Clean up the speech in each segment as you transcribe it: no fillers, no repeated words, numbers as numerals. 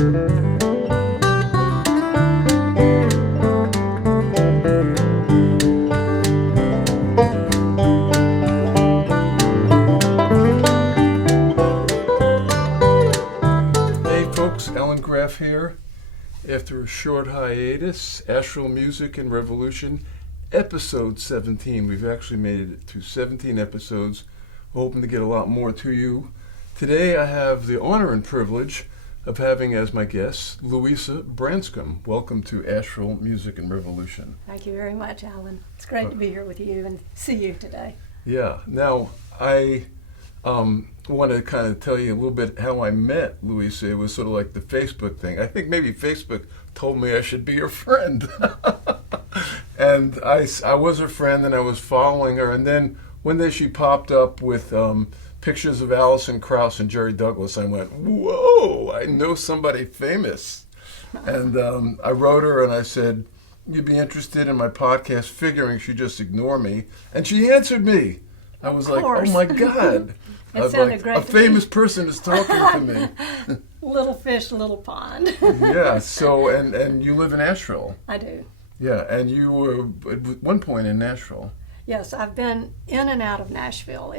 Here. After a short hiatus, Asheville Music and Revolution, episode 17. We've actually made it to 17 episodes. We're hoping to get a lot more to you. Today I have the honor and privilege of having as my guest Louisa Branscomb. Welcome to Asheville Music and Revolution. Thank you very much, Alan. It's great to be here with you and see you today. Yeah. Now, I want to kind of tell you a little bit how I met Louisa. It was sort of like the Facebook thing. I think maybe Facebook told me I should be her friend. And I was her friend, and I was following her. And then one day she popped up with pictures of Alison Krauss and Jerry Douglas. I went, whoa, I know somebody famous. And I wrote her and I said, you'd be interested in my podcast, figuring she'd just ignore me. And she answered me. I was like, oh my God. It sounded great. A famous person is talking to me. Little fish, little pond. Yeah, so, and you live in Asheville. I do. Yeah, and you were at one point in Nashville. Yes, I've been in and out of Nashville.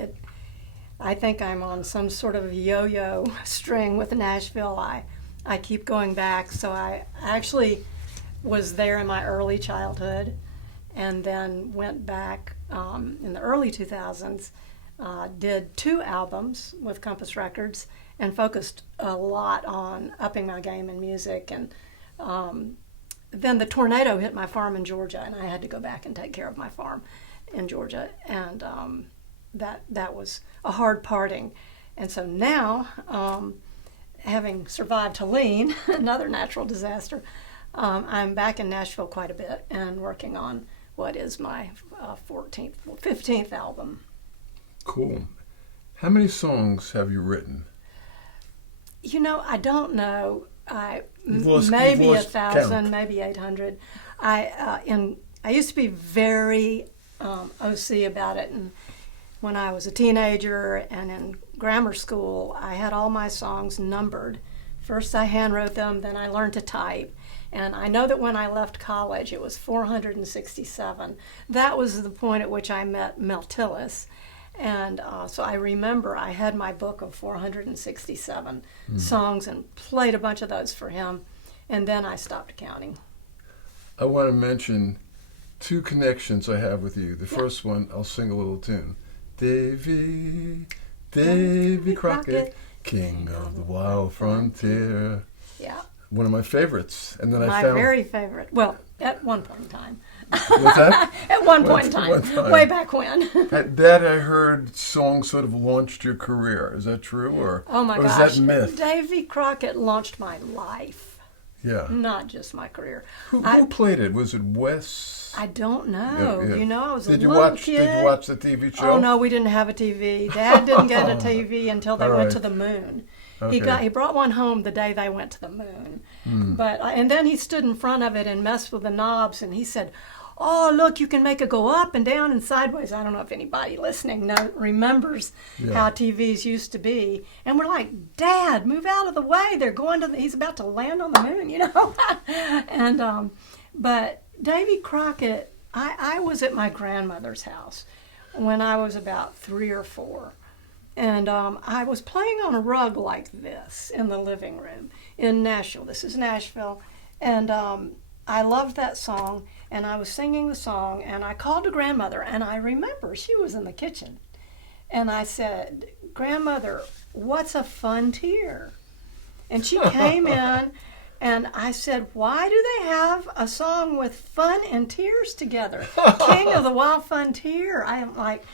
I think I'm on some sort of yo-yo string with Nashville. I keep going back, so I actually was there in my early childhood and then went back in the early 2000s, did 2 albums with Compass Records and focused a lot on upping my game in music. And then the tornado hit my farm in Georgia, and I had to go back and take care of my farm in Georgia. And that was a hard parting. And so now, having survived Helene, another natural disaster, I'm back in Nashville quite a bit and working on what is my 15th album. Cool. How many songs have you written? You know, I don't know. Maybe 1,000, count. maybe 800. I used to be very OC about it, and when I was a teenager and in grammar school, I had all my songs numbered. First I handwrote them, then I learned to type. And I know that when I left college, it was 467. That was the point at which I met Mel Tillis. And so I remember I had my book of 467 songs and played a bunch of those for him. And then I stopped counting. I want to mention 2 connections I have with you. The first one, I'll sing a little tune. Davy Crockett, king of the wild frontier. Yeah. One of my favorites. And then my very favorite. Well, at one point in time. What's that? At one point in time. Way back when. That I heard songs sort of launched your career. Is that true? Or, oh my or gosh. Is that myth? Davy Crockett launched my life. Yeah. Not just my career. Who played it? Was it Wes? I don't know. Yeah. You know, I was a little kid. Did you watch the TV show? Oh, no, we didn't have a TV. Dad didn't get a TV until they went to the moon. Okay. He brought one home the day they went to the moon. But and then he stood in front of it and messed with the knobs, and he said, oh, look, you can make it go up and down and sideways. I don't know if anybody listening remembers how TVs used to be. And we're like, Dad, move out of the way. He's about to land on the moon, you know. And but Davy Crockett, I was at my grandmother's house when I was about 3 or 4. And I was playing on a rug like this in the living room in Nashville. This is Nashville. And I loved that song, and I was singing the song, and I called to grandmother, and I remember she was in the kitchen. And I said, Grandmother, what's a fun tear? And she came in, and I said, why do they have a song with fun and tears together? King of the Wild Frontier. I am like,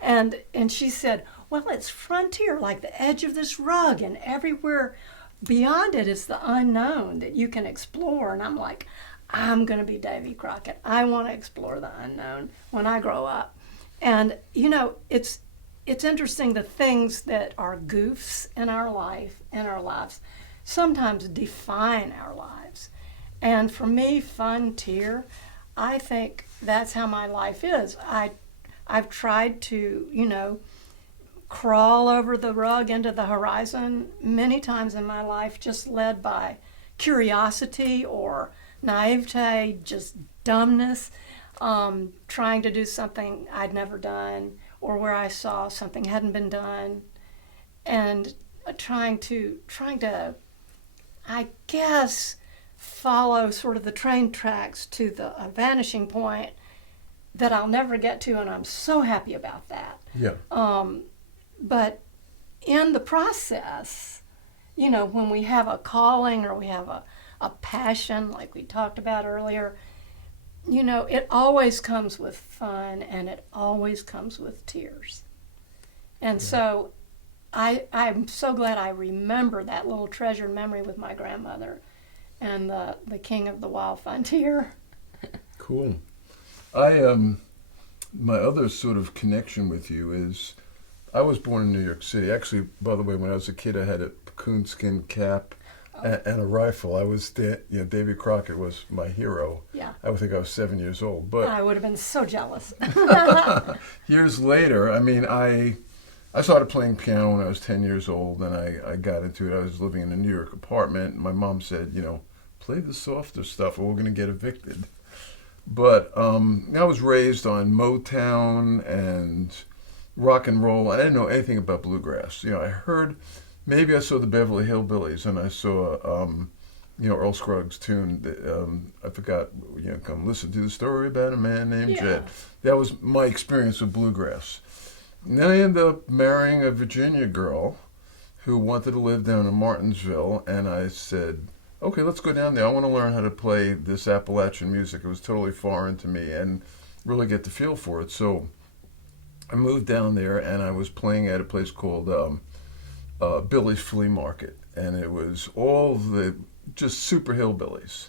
and she said, well, it's frontier, like the edge of this rug, and everywhere beyond it is the unknown that you can explore. And I'm like, I'm going to be Davy Crockett. I want to explore the unknown when I grow up. And, you know, it's interesting, the things that are goofs in our lives sometimes define our lives. And for me, frontier, I think that's how my life is. I've tried to, you know, crawl over the rug into the horizon many times in my life, just led by curiosity or naivete, just dumbness, trying to do something I'd never done, or where I saw something hadn't been done, and trying to, I guess, follow sort of the train tracks to the vanishing point that I'll never get to, and I'm so happy about that. Yeah. But in the process, you know, when we have a calling or we have a passion, like we talked about earlier, you know, it always comes with fun and it always comes with tears. And so I'm so glad I remember that little treasured memory with my grandmother and the king of the wild frontier. Cool. My other sort of connection with you is I was born in New York City. Actually, by the way, when I was a kid, I had a coonskin cap and a rifle. I was, Davy Crockett was my hero. Yeah. I would think I was 7 years old. But I would have been so jealous. years later, I mean, I started playing piano when I was 10 years old, and I got into it. I was living in a New York apartment, and my mom said, you know, play the softer stuff or we're going to get evicted. But I was raised on Motown and rock and roll. I didn't know anything about bluegrass. You know, I heard, maybe I saw the Beverly Hillbillies, and I saw, Earl Scruggs' tune. I forgot, come listen to the story about a man named Jed. That was my experience with bluegrass. And then I ended up marrying a Virginia girl who wanted to live down in Martinsville, and I said, okay, let's go down there. I want to learn how to play this Appalachian music. It was totally foreign to me and really get the feel for it. So I moved down there, and I was playing at a place called Billy's Flea Market, and it was all the just super hillbillies.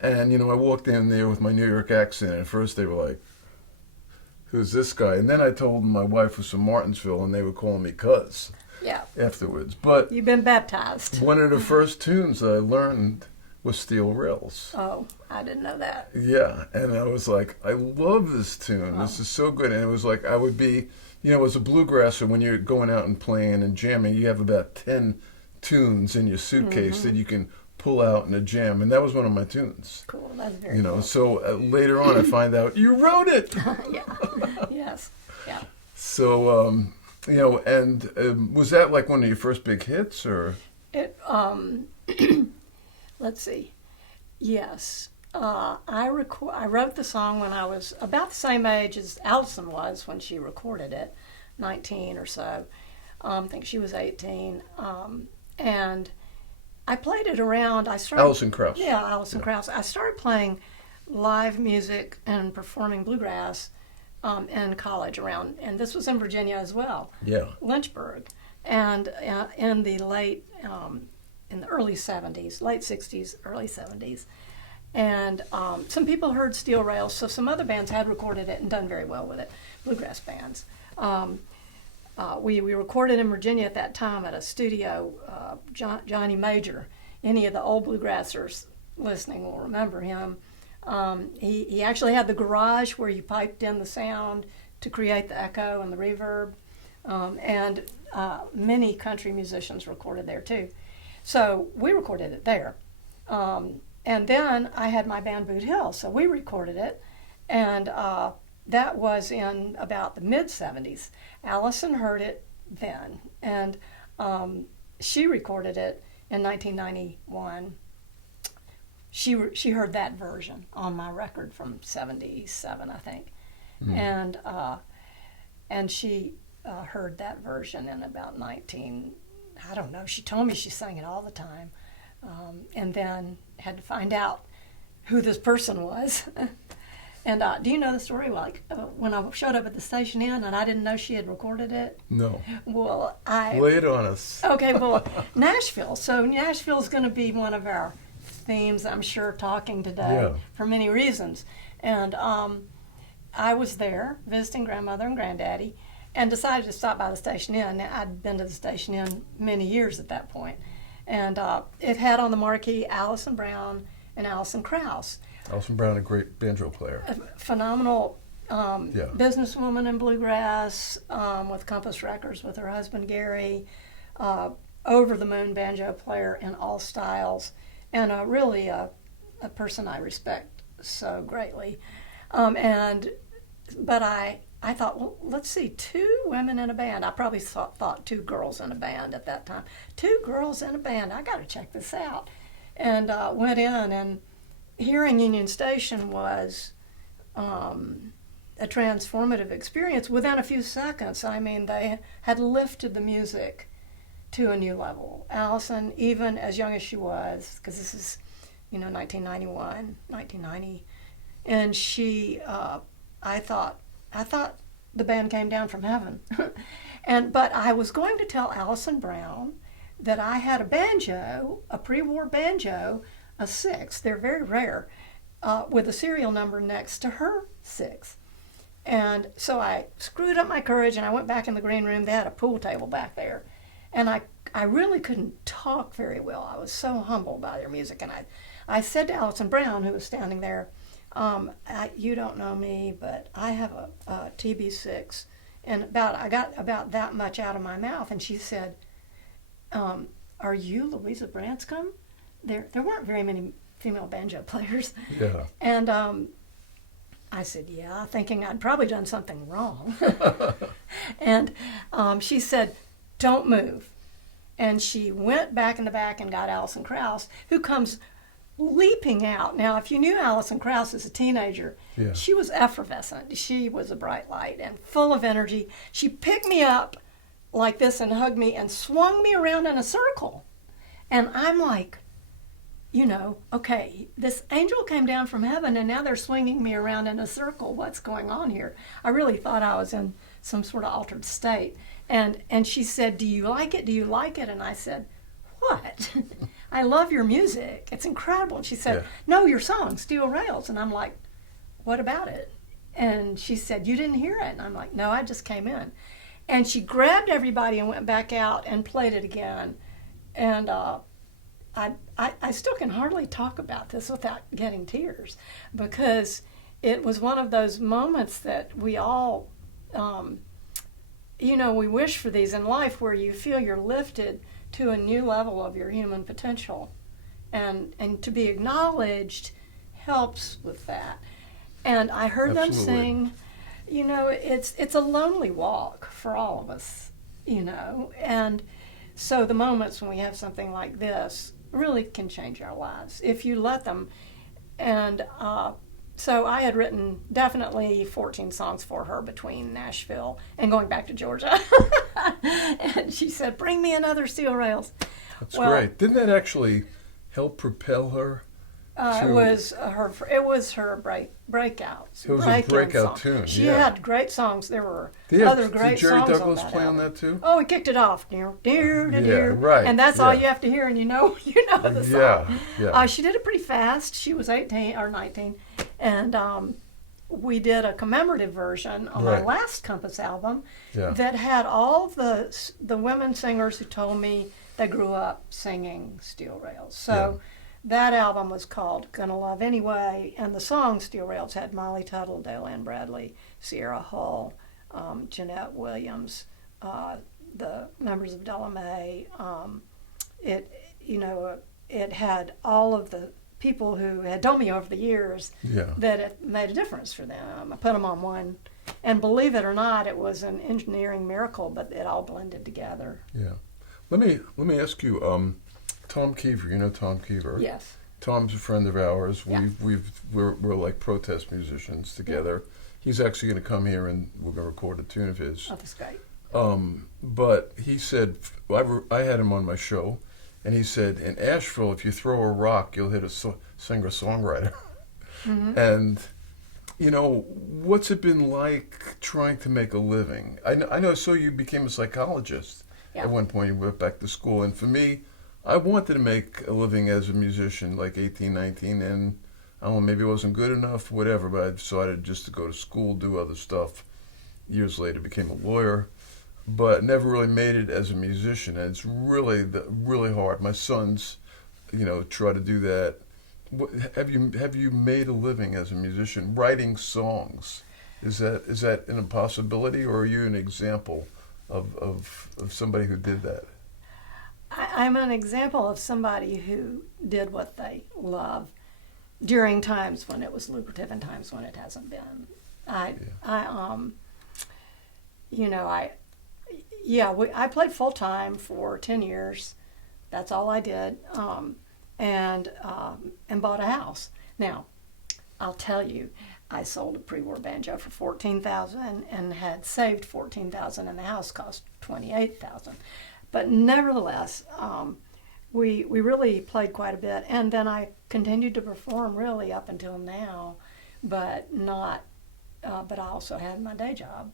And, I walked in there with my New York accent, and at first they were like, who's this guy? And then I told them my wife was from Martinsville, and they were calling me Cuz. Yeah. Afterwards. But you've been baptized. One of the first tunes I learned was Steel Rails. Oh, I didn't know that. Yeah, and I was like, I love this tune. Oh. This is so good. And it was like I would be, as a bluegrasser, when you're going out and playing and jamming, you have about 10 tunes in your suitcase that you can pull out in a jam. And that was one of my tunes. Cool, that's very cool. So later on I find out, you wrote it! Yeah, yes, yeah. So, and was that like one of your first big hits, or? It, let's see. Yes, I wrote the song when I was about the same age as Allison was when she recorded it, 19 or so. I think she was 18, and I played it around. Alison Krauss. Yeah, Alison Krauss. I started playing live music and performing bluegrass in college around, and this was in Virginia as well. Yeah. Lynchburg, and in the in the early 70s, late 60s, early 70s, and some people heard Steel Rails, so some other bands had recorded it and done very well with it, bluegrass bands. We recorded in Virginia at that time at a studio, Johnny Major. Any of the old bluegrassers listening will remember him. He actually had the garage where you piped in the sound to create the echo and the reverb, and many country musicians recorded there too. So we recorded it there. And then I had my band Boot Hill, so we recorded it, and that was in about the mid-70s. Allison heard it then, and she recorded it in 1991. She heard that version on my record from 77, I think, and she heard that version in about 19. I don't know. She told me she sang it all the time, and then had to find out who this person was. And do you know the story? Like when I showed up at the station inn and I didn't know she had recorded it. No. Well, lay it on us. Okay, well, Nashville. So Nashville's going to be one of our themes, I'm sure, talking today for many reasons. And I was there visiting grandmother and granddaddy, and decided to stop by the station inn. Now, I'd been to the station inn many years at that point, and it had on the marquee Allison Brown and Alison Krauss. Alison Brown, a great banjo player. A phenomenal businesswoman in bluegrass, with Compass Records with her husband Gary, over-the-moon banjo player in all styles. and really a person I respect so greatly. But I thought, well, let's see, 2 women in a band. I probably thought 2 girls in a band at that time. 2 girls in a band. I got to check this out. And went in, and hearing Union Station was a transformative experience within a few seconds. I mean, they had lifted the music to a new level. Allison, even as young as she was, because this is, 1991, 1990, and she, I thought the band came down from heaven. But I was going to tell Allison Brown that I had a banjo, a pre-war banjo, a 6. They're very rare, with a serial number next to her 6. And so I screwed up my courage, and I went back in the green room. They had a pool table back there. And I really couldn't talk very well. I was so humbled by their music. And I said to Allison Brown, who was standing there, you don't know me, but I have a TB6. And I got about that much out of my mouth. And she said, are you Louisa Branscomb? There weren't very many female banjo players. Yeah. And I said, yeah, thinking I'd probably done something wrong. And she said, don't move. And she went back in the back and got Alison Krauss, who comes leaping out. Now, if you knew Alison Krauss as a teenager, yeah. She was effervescent. She was a bright light and full of energy. She picked me up like this and hugged me and swung me around in a circle. And I'm like, okay, this angel came down from heaven and now they're swinging me around in a circle. What's going on here? I really thought I was in some sort of altered state. And she said, do you like it? Do you like it? And I said, what? I love your music. It's incredible. And she said, no, your song, Steel Rails. And I'm like, what about it? And she said, you didn't hear it? And I'm like, no, I just came in. And she grabbed everybody and went back out and played it again. And I still can hardly talk about this without getting tears, because it was one of those moments that we all, we wish for these in life, where you feel you're lifted to a new level of your human potential. And to be acknowledged helps with that. And I heard them sing, it's a lonely walk for all of us, and so the moments when we have something like this really can change our lives if you let them. And so I had written definitely 14 songs for her between Nashville and going back to Georgia. And she said, bring me another Steel Rails. That's great. Didn't that actually help propel her? It was her breakout. It was a breakout tune. She had great songs. There were other great songs. Did Jerry Douglas play on that too? Oh, he kicked it off. Dear, right. And that's all you have to hear, and you know the song. Yeah. She did it pretty fast. She was 18 or 19, and we did a commemorative version on my last Compass album that had all the women singers who told me they grew up singing Steel Rails. So. That album was called Gonna Love Anyway, and the song Steel Rails had Molly Tuttle, Dale Ann Bradley, Sierra Hull, Jeanette Williams, the members of Della Mae. It had all of the people who had told me over the years that it made a difference for them. I put them on one, and believe it or not, it was an engineering miracle, but it all blended together. Yeah. Let me ask you. Tom Keever, you know Tom Keever? Yes. Tom's a friend of ours. Yeah. We're like protest musicians together. Yeah. He's actually going to come here and we're going to record a tune of his. Oh, that's great. But he said, I had him on my show, and he said, in Asheville, if you throw a rock, you'll hit a singer-songwriter. Mm-hmm. And, what's it been like trying to make a living? I know, so you became a psychologist at one point. You went back to school, and for me, I wanted to make a living as a musician, like 18, 19, and I don't know, maybe it wasn't good enough, whatever, but I decided just to go to school, do other stuff. Years later, became a lawyer, but never really made it as a musician, and it's really hard. My sons, try to do that. Have you made a living as a musician, writing songs? Is that an impossibility, or are you an example of somebody who did that? I'm an example of somebody who did what they love during times when it was lucrative and times when it hasn't been. I played full time for 10 years. That's all I did, and bought a house. Now, I'll tell you, I sold a pre-war banjo for $14,000 and had saved $14,000, and the house cost $28,000. But nevertheless, we really played quite a bit, and then I continued to perform really up until now, but not. But I also had my day job.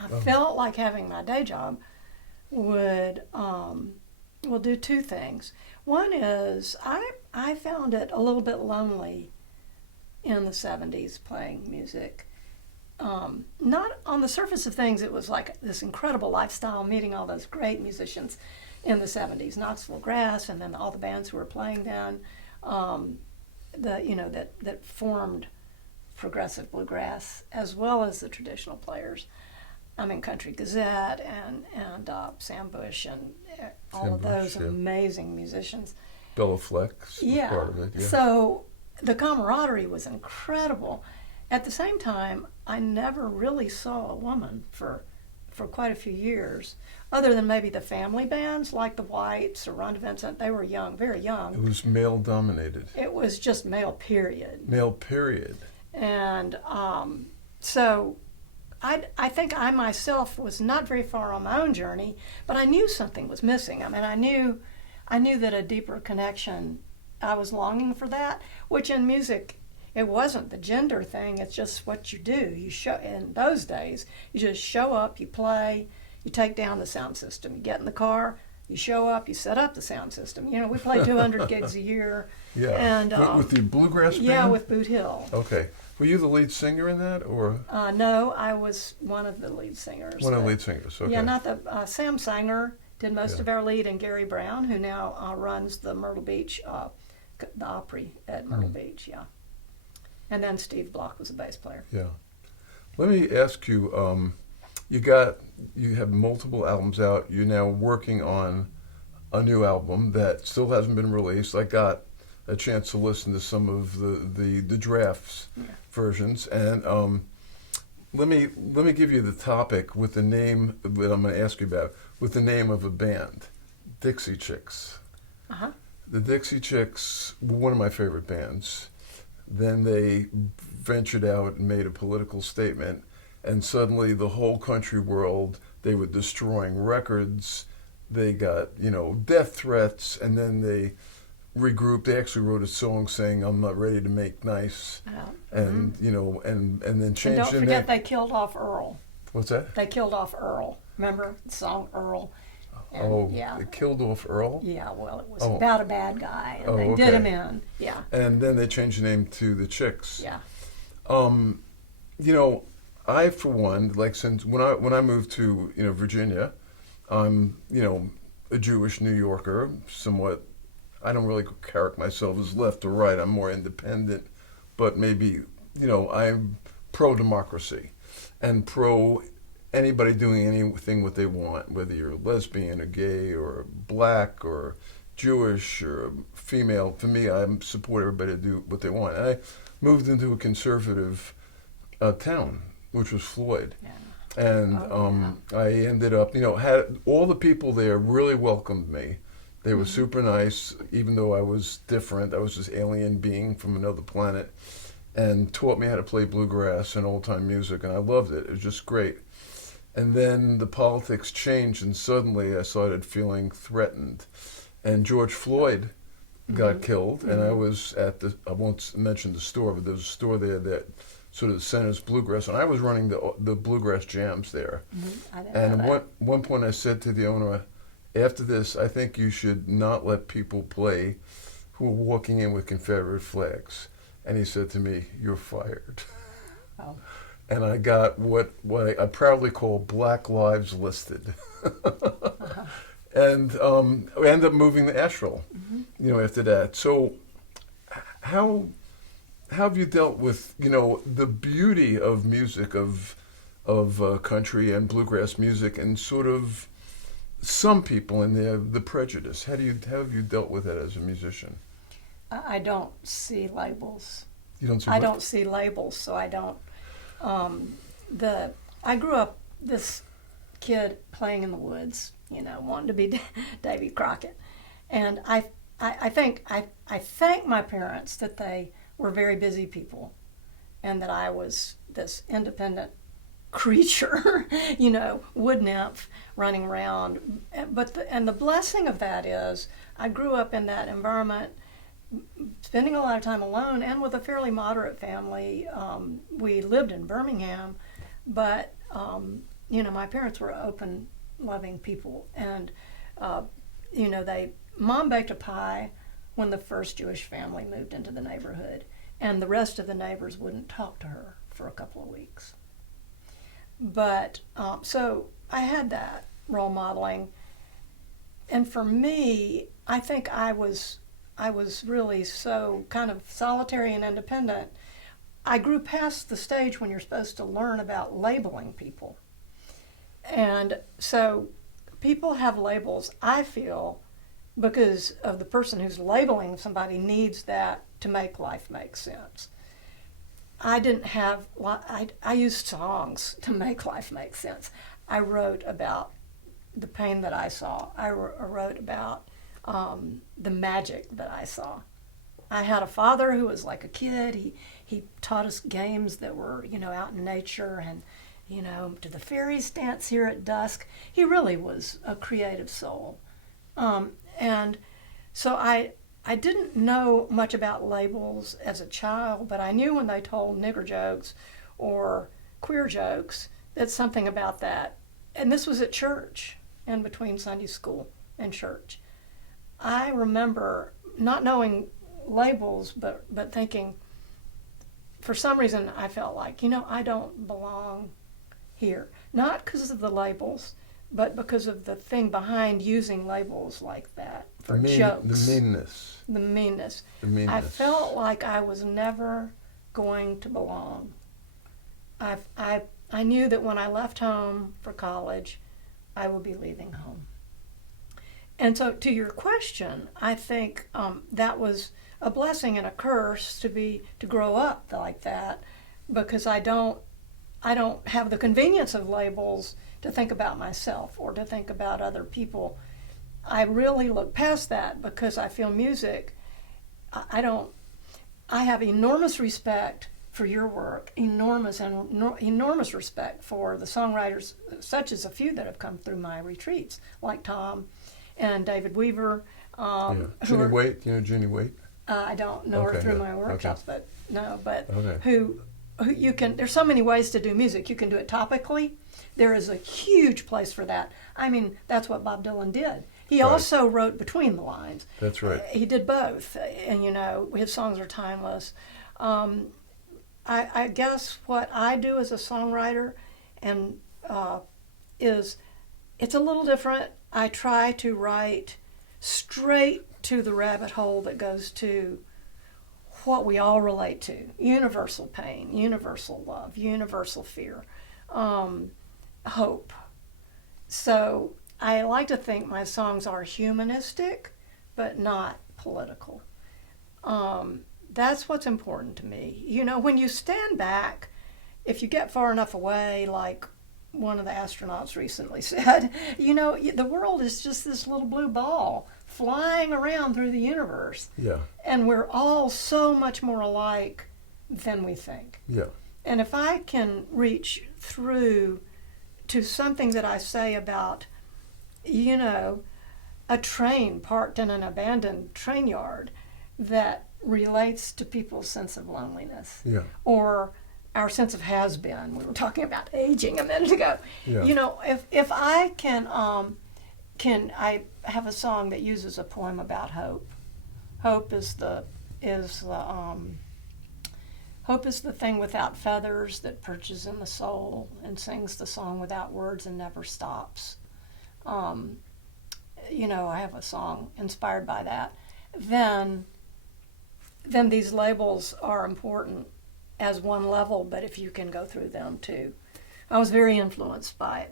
I felt like having my day job would do two things. One is I found it a little bit lonely in the 70s playing music. Not on the surface of things, it was like this incredible lifestyle, meeting all those great musicians in the 70s, Knoxville Grass, and then all the bands who were playing then, that formed progressive bluegrass, as well as the traditional players. I mean, Country Gazette and Sam Bush and all of those amazing musicians. Bella Flex was part of it. Yeah. So the camaraderie was incredible. At the same time, I never really saw a woman for quite a few years, other than maybe the family bands like the Whites or Rhonda Vincent. They were young, very young. It was male dominated. It was just male, period. Male, period. And so I think I myself was not very far on my own journey, but I knew something was missing. I mean, I knew that a deeper connection, I was longing for that, which in music, it wasn't the gender thing, it's just what you do. You show, in those days, you just show up, you play, you take down the sound system, you get in the car, you show up, you set up the sound system. You know, we play 200 gigs a year. Yeah. And, with the bluegrass band? Yeah, with Boot Hill. Okay. Were you the lead singer in that, or? No, I was one of the lead singers. One of the lead singers, okay. Yeah, not the, Sam Sanger did most of our lead, and Gary Brown, who now runs the Myrtle Beach, the Opry at Myrtle Beach, yeah. And then Steve Block was a bass player. Yeah. Let me ask you, you have multiple albums out. You're now working on a new album that still hasn't been released. I got a chance to listen to some of the drafts versions, and let me give you the topic with the name that I'm going to ask you about, with the name of a band, Dixie Chicks. Uh-huh. The Dixie Chicks were one of my favorite bands. Then they ventured out and made a political statement, and suddenly the whole country world, they were destroying records. They got, death threats, and then they regrouped. They actually wrote a song saying, "I'm not ready to make nice," and and then changed. And don't forget, they killed off Earl. What's that? They killed off Earl. Remember the song Earl? And, they killed off Earl? Yeah, well, it was about a bad guy, and they okay. did him in. Yeah. And then they changed the name to the Chicks. Yeah. I, for one, like, since when I moved to Virginia, I'm a Jewish New Yorker, somewhat. I don't really characterize myself as left or right. I'm more independent, but maybe I'm pro-democracy and pro anybody doing anything what they want, whether you're lesbian or gay or black or Jewish or female. For me, I support everybody to do what they want. And I moved into a conservative town, which was Floyd. Yeah. And I ended up, had all the people there really welcomed me. They were super nice, even though I was different. I was this alien being from another planet, and taught me how to play bluegrass and old-time music, and I loved it. It was just great. And then the politics changed, and suddenly I started feeling threatened. And George Floyd got killed, and I was at I won't mention the store, but there was a store there that sort of centers bluegrass, and I was running the bluegrass jams there. And at one point I said to the owner, after this, I think you should not let people play who are walking in with Confederate flags. And he said to me, "You're fired." Oh. And I got what I proudly call Black Lives Listed. And we ended up moving to Asheville, after that. So how have you dealt with, the beauty of music, of country and bluegrass music, and sort of some people and the prejudice. How have you dealt with it as a musician? I don't see labels. You don't see. I don't see labels, so I don't. I grew up this kid playing in the woods, wanting to be Davy Crockett, and I thank my parents that they were very busy people, and that I was this independent creature, wood nymph running around. But the blessing of that is I grew up in that environment, spending a lot of time alone and with a fairly moderate family. We lived in Birmingham, but my parents were open, loving people, and Mom baked a pie when the first Jewish family moved into the neighborhood, and the rest of the neighbors wouldn't talk to her for a couple of weeks. But so I had that role modeling, and for me, I think I was really so kind of solitary and independent. I grew past the stage when you're supposed to learn about labeling people. And so people have labels, I feel, because of the person who's labeling somebody needs that to make life make sense. I didn't have, I used songs to make life make sense. I wrote about the pain that I saw. I wrote about the magic that I saw. I had a father who was like a kid. He taught us games that were, out in nature, and, do the fairies dance here at dusk? He really was a creative soul. And so I didn't know much about labels as a child, but I knew when they told nigger jokes or queer jokes that something about that. And this was at church, in between Sunday school and church. I remember not knowing labels, but thinking, for some reason, I felt like, I don't belong here. Not because of the labels, but because of the thing behind using labels like that for jokes. The meanness. The meanness. The meanness. I felt like I was never going to belong. I knew that when I left home for college, I would be leaving home. And so to your question, I think that was a blessing and a curse to grow up like that, because I don't have the convenience of labels to think about myself or to think about other people. I really look past that because I feel music. I have enormous respect for your work, enormous respect for the songwriters, such as a few that have come through my retreats, like Tom and David Weaver. Ginny Waite, Ginny Waite? I don't know her through my workshops, okay. but who you can, there's so many ways to do music. You can do it topically. There is a huge place for that. I mean, that's what Bob Dylan did. He also wrote between the lines. That's right. He did both, and his songs are timeless. I guess what I do as a songwriter is it's a little different. I try to write straight to the rabbit hole that goes to what we all relate to: universal pain, universal love, universal fear, hope. So I like to think my songs are humanistic, but not political. That's what's important to me. When you stand back, if you get far enough away, like one of the astronauts recently said, the world is just this little blue ball flying around through the universe. Yeah. And we're all so much more alike than we think. Yeah. And if I can reach through to something that I say about, a train parked in an abandoned train yard that relates to people's sense of loneliness. Yeah. Or our sense of has-been. We were talking about aging a minute ago. Yeah. If I can I have a song that uses a poem about hope. Hope is the thing without feathers that perches in the soul and sings the song without words and never stops. I have a song inspired by that. Then these labels are important as one level, but if you can go through them too. I was very influenced by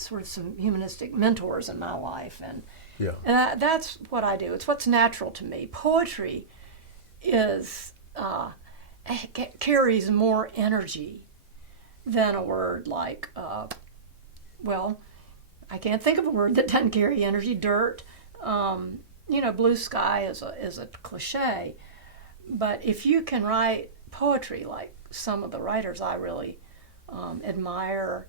sort of some humanistic mentors in my life, and Yeah. that's what I do. It's what's natural to me. Poetry is carries more energy than a word like, well, I can't think of a word that doesn't carry energy. Dirt, blue sky is a cliche, but if you can write poetry like some of the writers I really admire.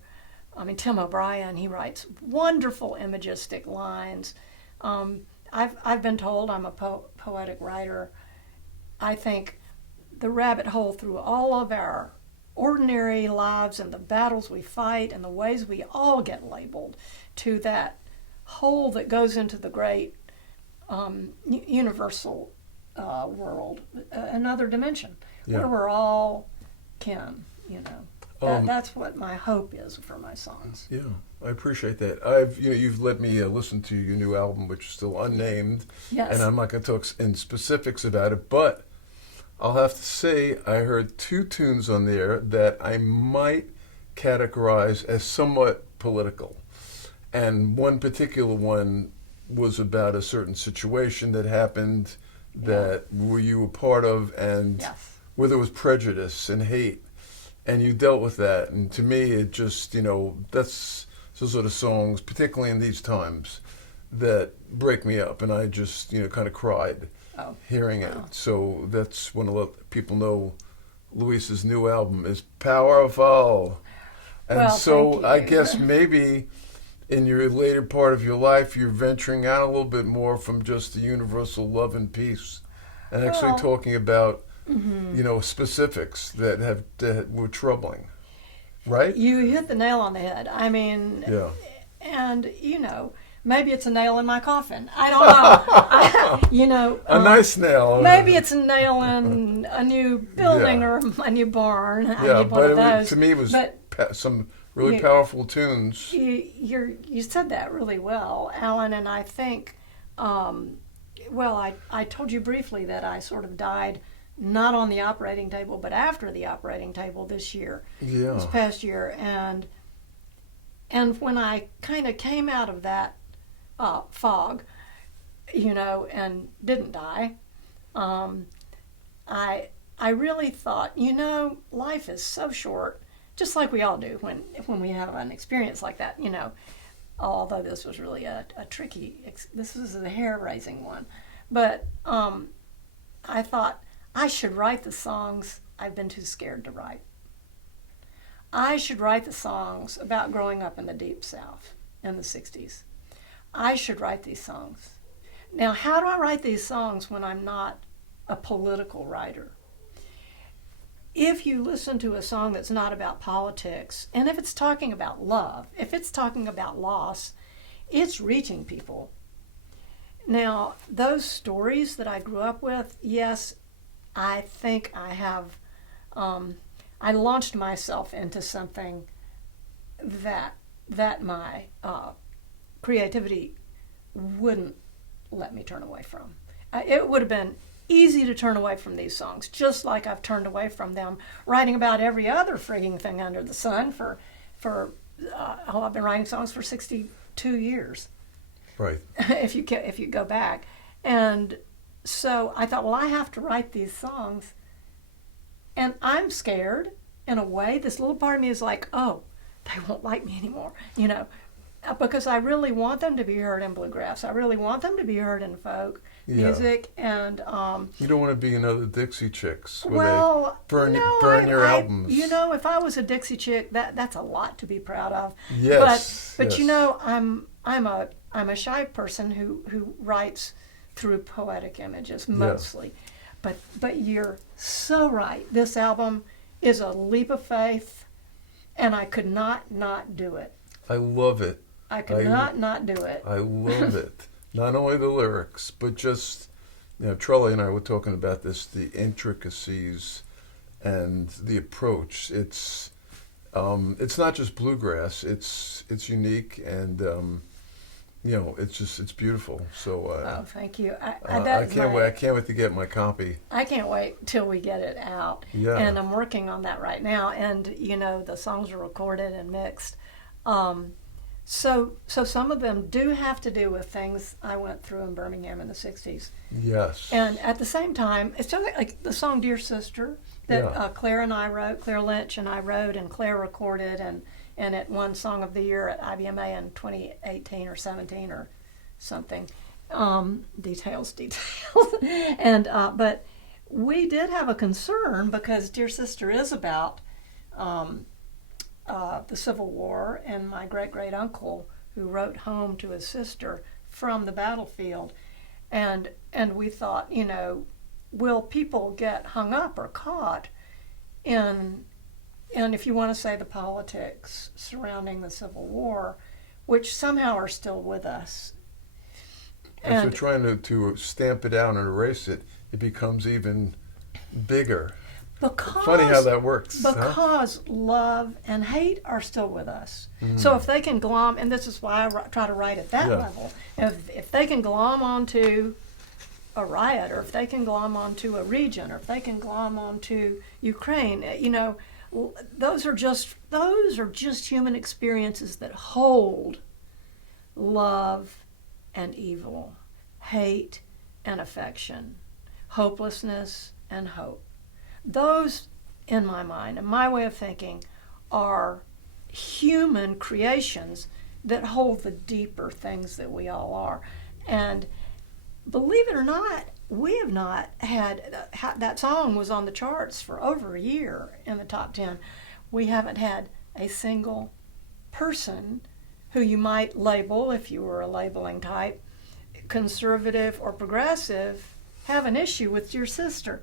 I mean, Tim O'Brien, he writes wonderful imagistic lines. I've been told I'm a poetic writer. I think the rabbit hole through all of our ordinary lives and the battles we fight and the ways we all get labeled to that hole that goes into the great universal world, another dimension, where we're all kin, That's what my hope is for my songs. Yeah, I appreciate that. You've let me listen to your new album, which is still unnamed. Yes. And I'm not going to talk in specifics about it, but I'll have to say I heard 2 tunes on there that I might categorize as somewhat political. And one particular one was about a certain situation that happened that you were part of, and where there was prejudice and hate. And you dealt with that, and to me, it just, that's the sort of songs, particularly in these times, that break me up, and I just, kind of cried hearing it. So that's when a lot of people know Louisa's new album is powerful. And so I guess maybe in your later part of your life, you're venturing out a little bit more from just the universal love and peace, and actually talking about specifics that were troubling, right? You hit the nail on the head. I mean, and maybe it's a nail in my coffin. I don't know. A nice nail. Maybe it's a nail in a new building or a new barn. I need one of those. To me, it was some really powerful tunes. You said that really well, Alan, and I think, I told you briefly that I sort of died not on the operating table, but after the operating table this past year. And when I kind of came out of that fog, and didn't die, I really thought, life is so short, just like we all do when we have an experience like that, although this was really a tricky, this was a hair-raising one. But I thought, I should write the songs I've been too scared to write. I should write the songs about growing up in the Deep South in the 60s. I should write these songs. Now, how do I write these songs when I'm not a political writer? If you listen to a song that's not about politics, and if it's talking about love, if it's talking about loss, it's reaching people. Now, those stories that I grew up with, yes, I think I have, I launched myself into something that my creativity wouldn't let me turn away from. It would have been easy to turn away from these songs, just like I've turned away from them writing about every other frigging thing under the sun I've been writing songs for 62 years. Right. if you go back. And so I thought, I have to write these songs. And I'm scared in a way. This little part of me is like, they won't like me anymore, because I really want them to be heard in bluegrass. I really want them to be heard in folk music. And you don't want to be another Dixie Chicks where well, they burn your albums. If I was a Dixie Chick, that's a lot to be proud of. Yes. But I'm a shy person who writes through poetic images mostly. But you're so right. This album is a leap of faith, and I could not do it. I love it. I could not do it. I love it. Not only the lyrics, but just, Charlie and I were talking about this, the intricacies and the approach. It's not just bluegrass. It's unique, and it's beautiful. So thank you. I can't wait. I can't wait to get my copy. I can't wait till we get it out. Yeah. And I'm working on that right now. And the songs are recorded and mixed. So some of them do have to do with things I went through in Birmingham in the 60s. Yes. And at the same time, it's just like the song Dear Sister that Claire Lynch and I wrote, and Claire recorded, and it won Song of the Year at IBMA in 2018 or 17 or something. Details. And but we did have a concern because Dear Sister is about the Civil War, and my great-great-uncle who wrote home to his sister from the battlefield. And we thought, will people get hung up or caught in, and if you want to say the politics surrounding the Civil War, which somehow are still with us. If they're trying to stamp it out and erase it, it becomes even bigger. Funny how that works. Because love and hate are still with us. So if they can glom, and this is why I try to write at that level, if they can glom onto a riot, or if they can glom onto a region, or if they can glom onto Ukraine, those are just human experiences that hold love and evil, hate and affection, hopelessness and hope. Those, in my mind, and my way of thinking, are human creations that hold the deeper things that we all are. And believe it or not, we have not had, that song was on the charts for over a year in the top 10. We haven't had a single person who you might label, if you were a labeling type, conservative or progressive, have an issue with Your Sister.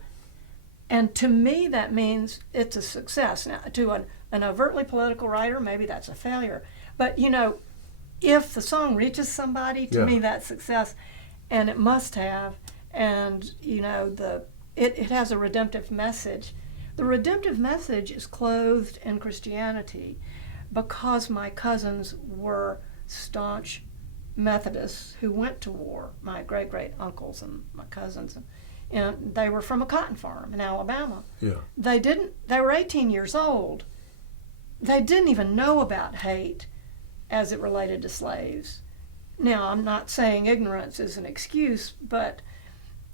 And to me, that means it's a success. Now, to an overtly political writer, maybe that's a failure. But, if the song reaches somebody, to me, that's success. And it must have. And, it has a redemptive message. The redemptive message is clothed in Christianity because my cousins were staunch Methodists who went to war, my great-great-uncles and my cousins. And they were from a cotton farm in Alabama. Yeah. They were 18 years old. They didn't even know about hate as it related to slaves. Now, I'm not saying ignorance is an excuse, but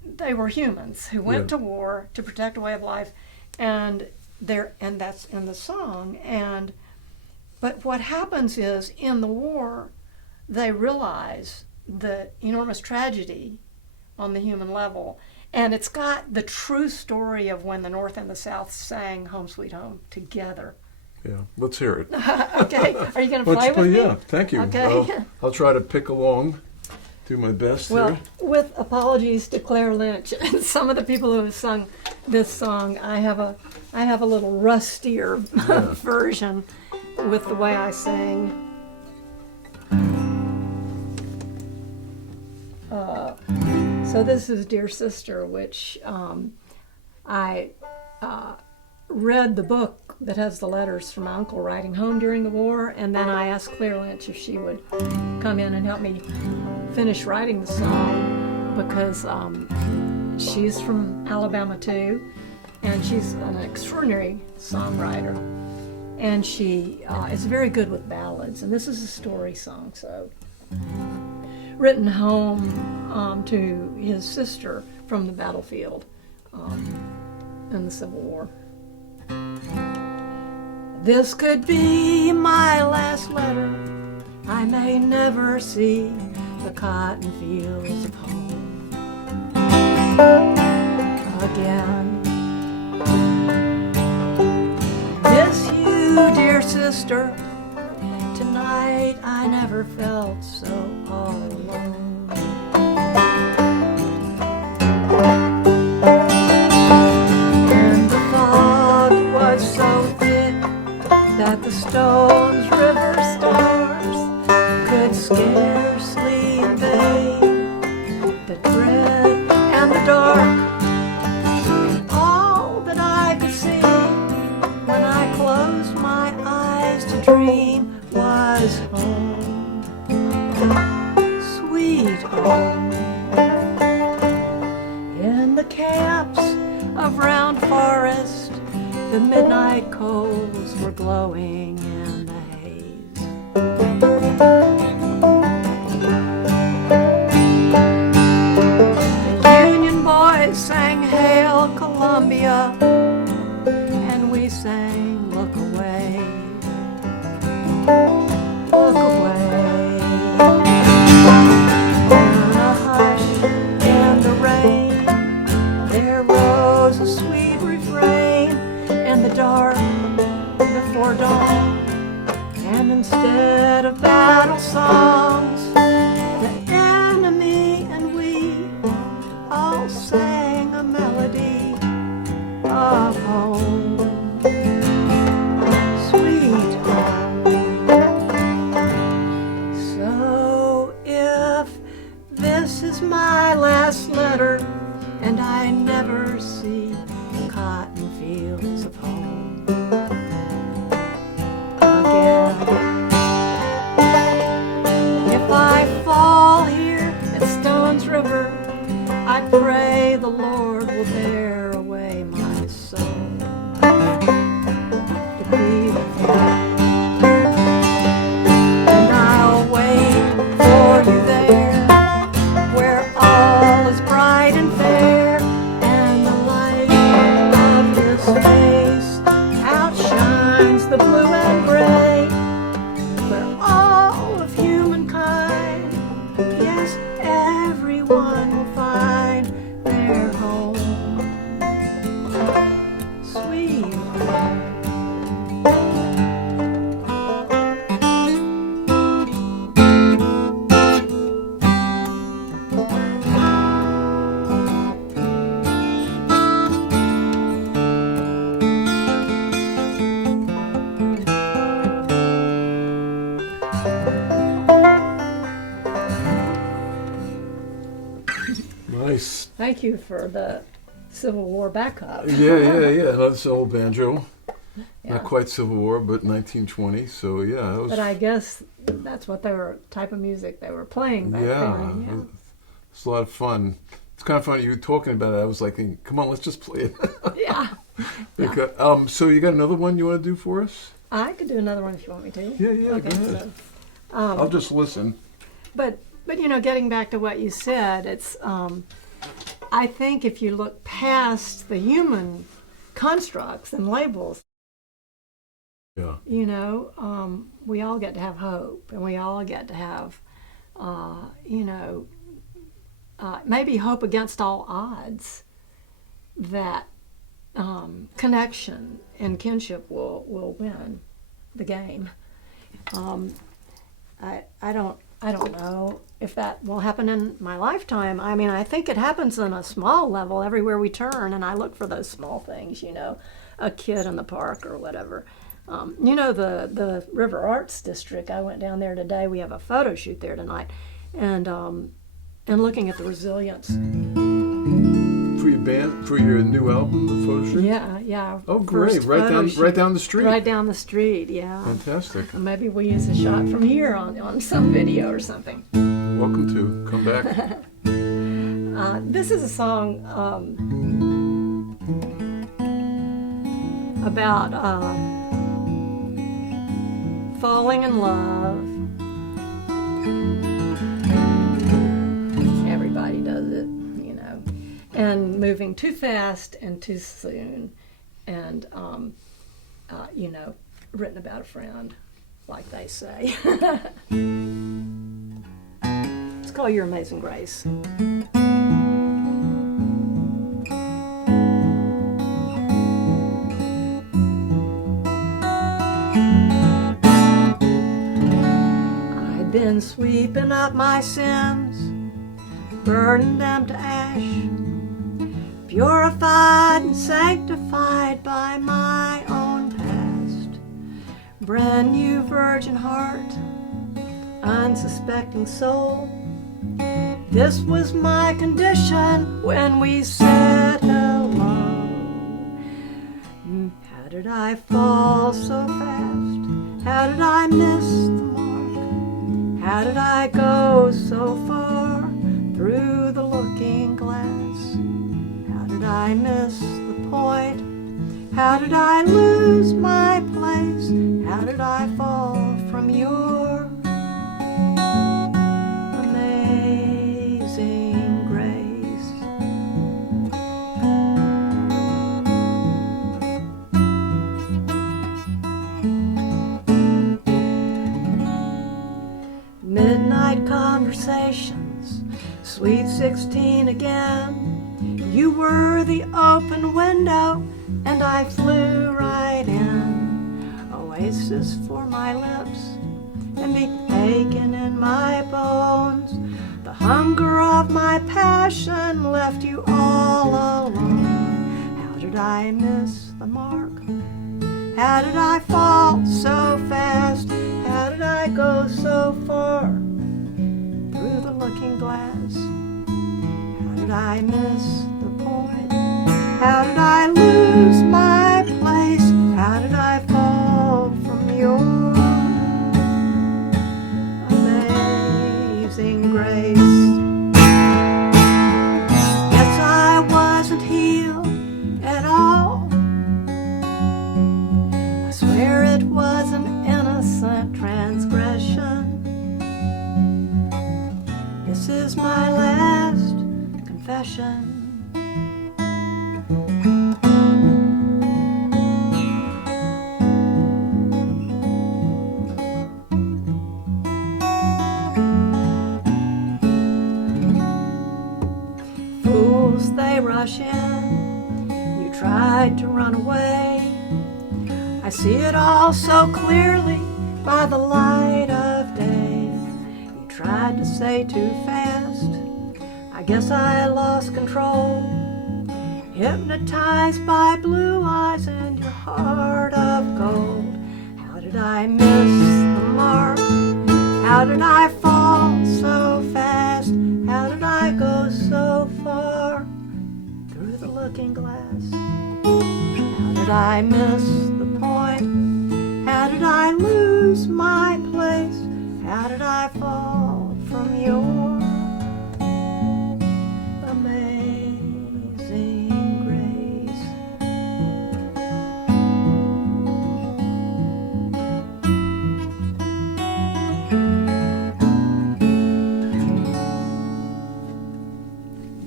they were humans who went to war to protect a way of life, and that's in the song. But what happens is, in the war, they realize the enormous tragedy on the human level. And it's got the true story of when the North and the South sang Home Sweet Home together. Yeah, let's hear it. Okay, are you going to play with me? Yeah, thank you. Okay. I'll try to pick along, do my best here. With apologies to Claire Lynch and some of the people who have sung this song, I have a little rustier version with the way I sing. So this is Dear Sister, which I read the book that has the letters from my uncle writing home during the war, and then I asked Claire Lynch if she would come in and help me finish writing the song, because she's from Alabama too, and she's an extraordinary songwriter, and she is very good with ballads, and this is a story song, so written home to his sister from the battlefield in the Civil War. This could be my last letter. I may never see the cotton fields of home again. Miss you, dear sister. Tonight I never felt so all alone. And the fog was so thick that the Stones River stars could scarcely evade the dread and the dark. All that I could see when I closed my eyes to dream was home, sweet home. In the camps of Round Forest, the midnight coals were glowing in the haze. The Union boys sang Hail Columbia, and we sang Look Away, Look Away. In a hush in the rain, there rose a sweet refrain in the dark before dawn. And instead of battle songs, the enemy and we all sang a melody of home, sweet home. So if this is my last letter and I never see cotton fields of home again, if I fall here at Stones River, I pray the Lord will bear away my soul to be with you. And I'll wait for you there, where all is bright and fair, and the light of His face outshines the blue and gray, where all of humankind, yes, everyone will find their home, sweet home. Nice. Thank you for the Civil War backup. Yeah. Another old banjo. Yeah. Not quite Civil War, but 1920. So yeah, that was. But I guess that's what they were, type of music they were playing back then. It's a lot of fun. It's kind of funny you were talking about it. I was like, come on, let's just play it. Yeah. Okay. So you got another one you want to do for us? I could do another one if you want me to. Yeah. Okay, Go ahead. so, I'll just listen. But you know, getting back to what you said, it's I think if you look past the human constructs and labels, Yeah. you know, we all get to have hope, and we all get to have, maybe hope against all odds that connection and kinship will win the game. I don't know if that will happen in my lifetime. I mean, I think it happens on a small level everywhere we turn, and I look for those small things, you know, a kid in the park or whatever. You know, the River Arts District, I went down there today. We have a photo shoot there tonight, and looking at the resilience. For your band, for your new album, the photo shoot? Yeah. Oh, great! First Right photo down the street. Right down the street, yeah. Fantastic. Maybe we use a shot from here on some video or something. Welcome to come back. This is a song about falling in love. Everybody does it, you know, and moving too fast and too soon, and you know, written about a friend, like they say. It's called Your Amazing Grace. I've been sweeping up my sins, burning them to ash, purified and sanctified by my own past. Brand new virgin heart, unsuspecting soul. This was my condition when we said hello. How did I fall so fast? How did I miss the mark? How did I go so far through the looking glass? How did I miss the point? How did I lose my place? How did I fall from your Sweet 16 again, you were the open window, and I flew right in. Oasis for my lips, and the aching in my bones. The hunger of my passion left you all alone. How did I miss the mark? How did I fall so fast? How did I go so far through the looking glass? How did I miss the point? How did I lose my place? How did I fall from your amazing grace? Yes, I wasn't healed at all. I swear it was an innocent transgression. This is my last confession. Fools, they rush in. You tried to run away. I see it all so clearly by the light of day. You tried to say too fast. I guess I lost control. Hypnotized by blue eyes and your heart of gold. How did I miss the mark? How did I fall so fast? How did I go so far through the looking glass? How did I miss the point? How did I lose my place? How did I fall from your amazing grace?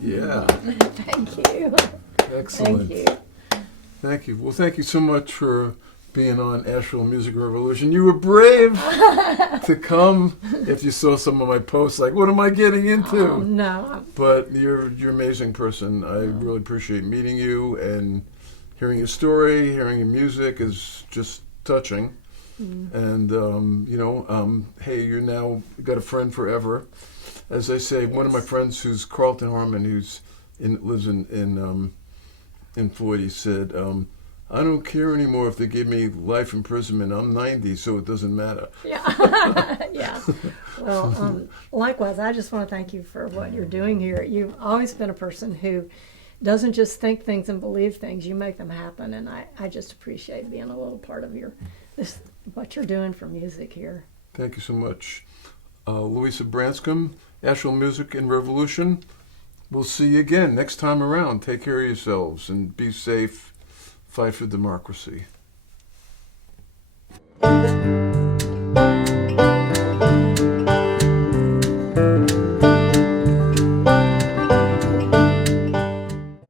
Yeah. Thank you. Excellent. Thank you. Thank you. Well, thank you so much for being on Asheville Music and Revolution. You were brave to come. If you saw some of my posts, like, what am I getting into? Oh, no. But you're an amazing person. I really appreciate meeting you, and hearing your story, hearing your music is just touching. And hey, you're now got a friend forever. As I say, one of my friends, who's Carlton Harmon, lives in Floyd, he said, I don't care anymore if they give me life imprisonment. I'm 90, so it doesn't matter. Yeah. Yeah. Well, likewise, I just want to thank you for what you're doing here. You've always been a person who doesn't just think things and believe things. You make them happen, and I just appreciate being a little part of what you're doing for music here. Thank you so much. Louisa Branscomb, Asheville Music and Revolution. We'll see you again next time around. Take care of yourselves and be safe. Fight for democracy.